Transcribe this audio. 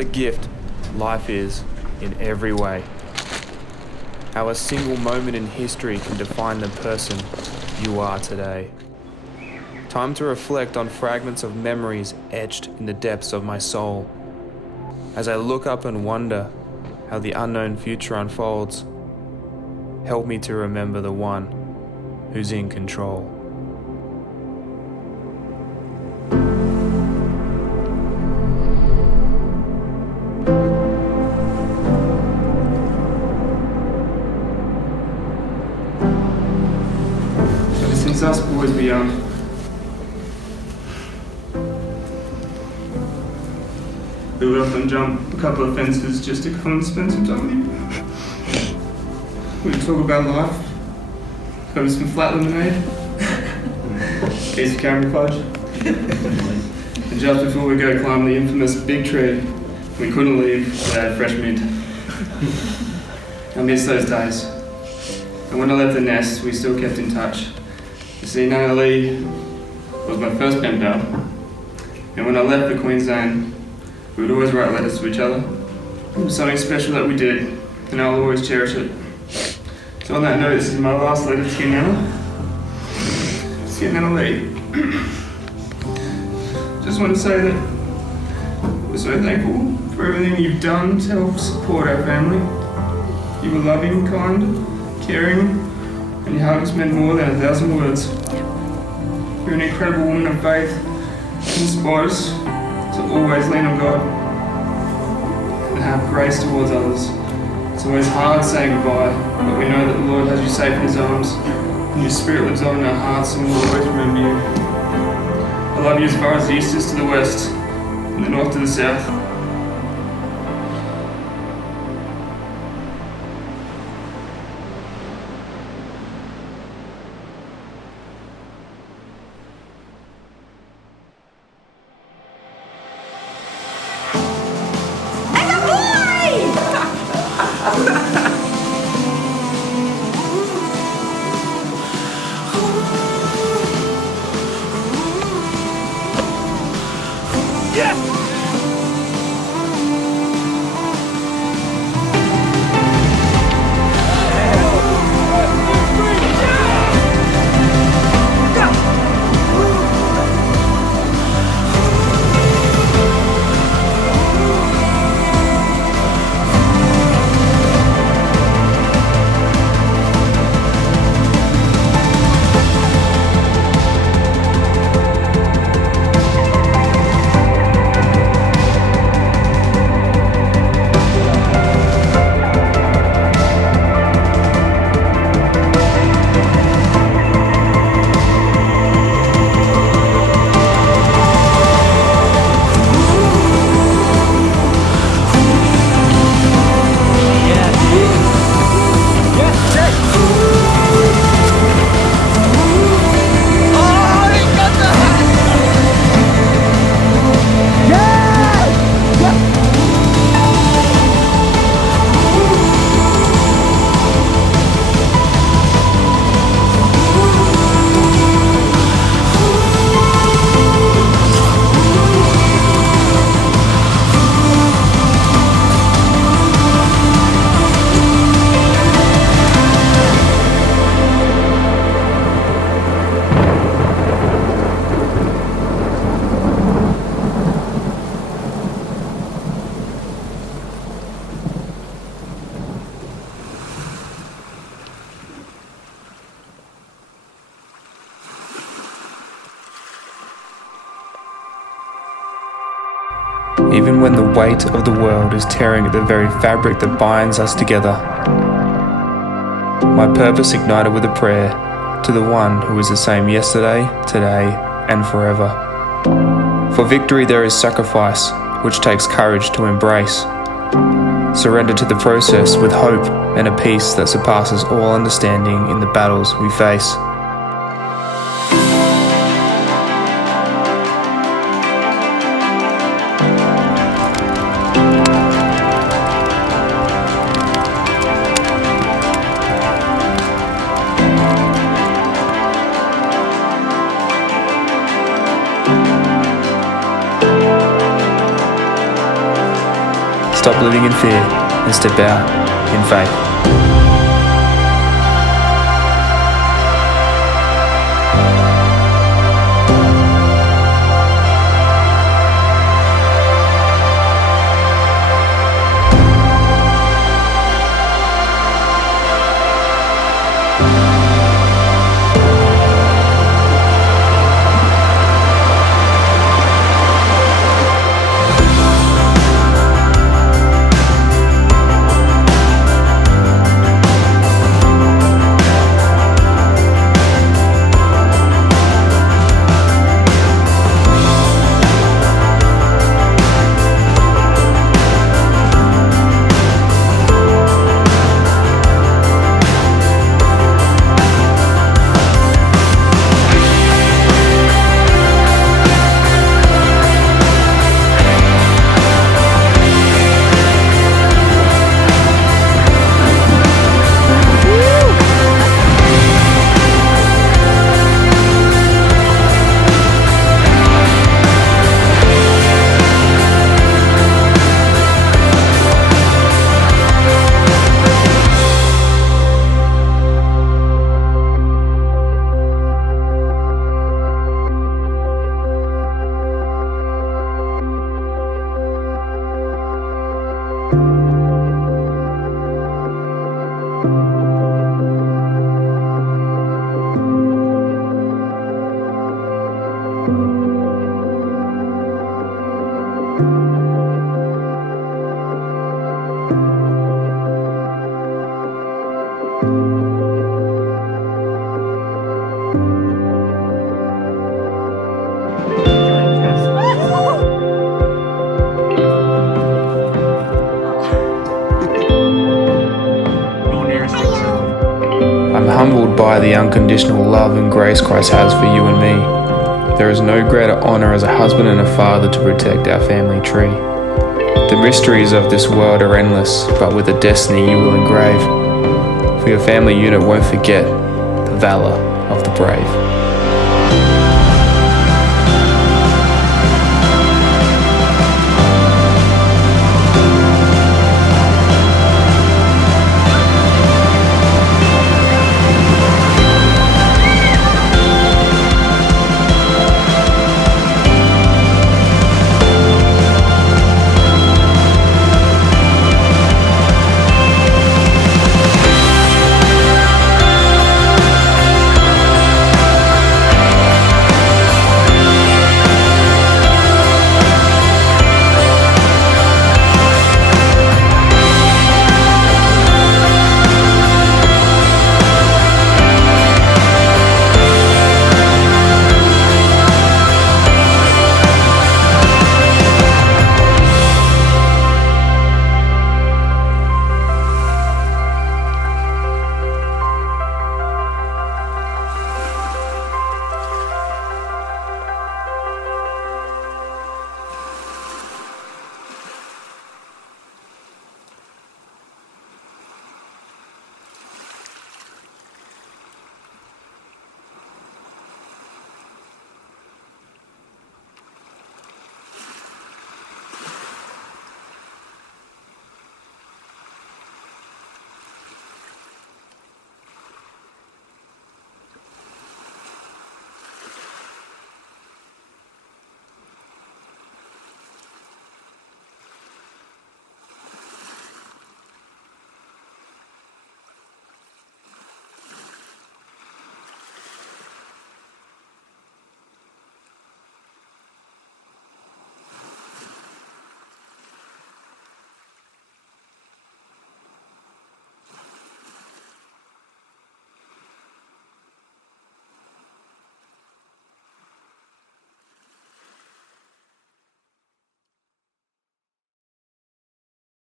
a gift life is in every way. How a single moment in history can define the person you are today. Time to reflect on fragments of memories etched in the depths of my soul. As I look up and wonder how the unknown future unfolds, help me to remember the one who's in control. Since us boys were young, we would often jump a couple of fences just to come and spend some time with you. We'd talk about life, have some flat lemonade, case of Cameron fudge, and just before we go climb the infamous big tree, we couldn't leave without fresh mint. I miss those days, and when I left the nest, we still kept in touch. You see, Nana Lee was my first pen pal, and when I left for Queensland, we would always write letters to each other. It was something special that we did, and I'll always cherish it. So on that note, this is my last letter to you, Nana. Dear Nana Lee, just want to say that we're so thankful for everything you've done to help support our family. You were loving, kind, caring, and your heart has meant more than 1,000 words. You're an incredible woman of faith and inspire us to always lean on God and have grace towards others. It's always hard saying goodbye, but we know that the Lord has you safe in His arms and your spirit lives on in our hearts and we'll always remember you. I love you as far as the east is to the west and the north to the south. Even when the weight of the world is tearing at the very fabric that binds us together. My purpose ignited with a prayer to the one who is the same yesterday, today, and forever. For victory there is sacrifice, which takes courage to embrace. Surrender to the process with hope and a peace that surpasses all understanding in the battles we face. Stop living in fear and step out in faith. I'm humbled by the unconditional love and grace Christ has for you and me. There is no greater honour as a husband and a father to protect our family tree. The mysteries of this world are endless, but with a destiny you will engrave. For your family unit won't forget the valour of the brave.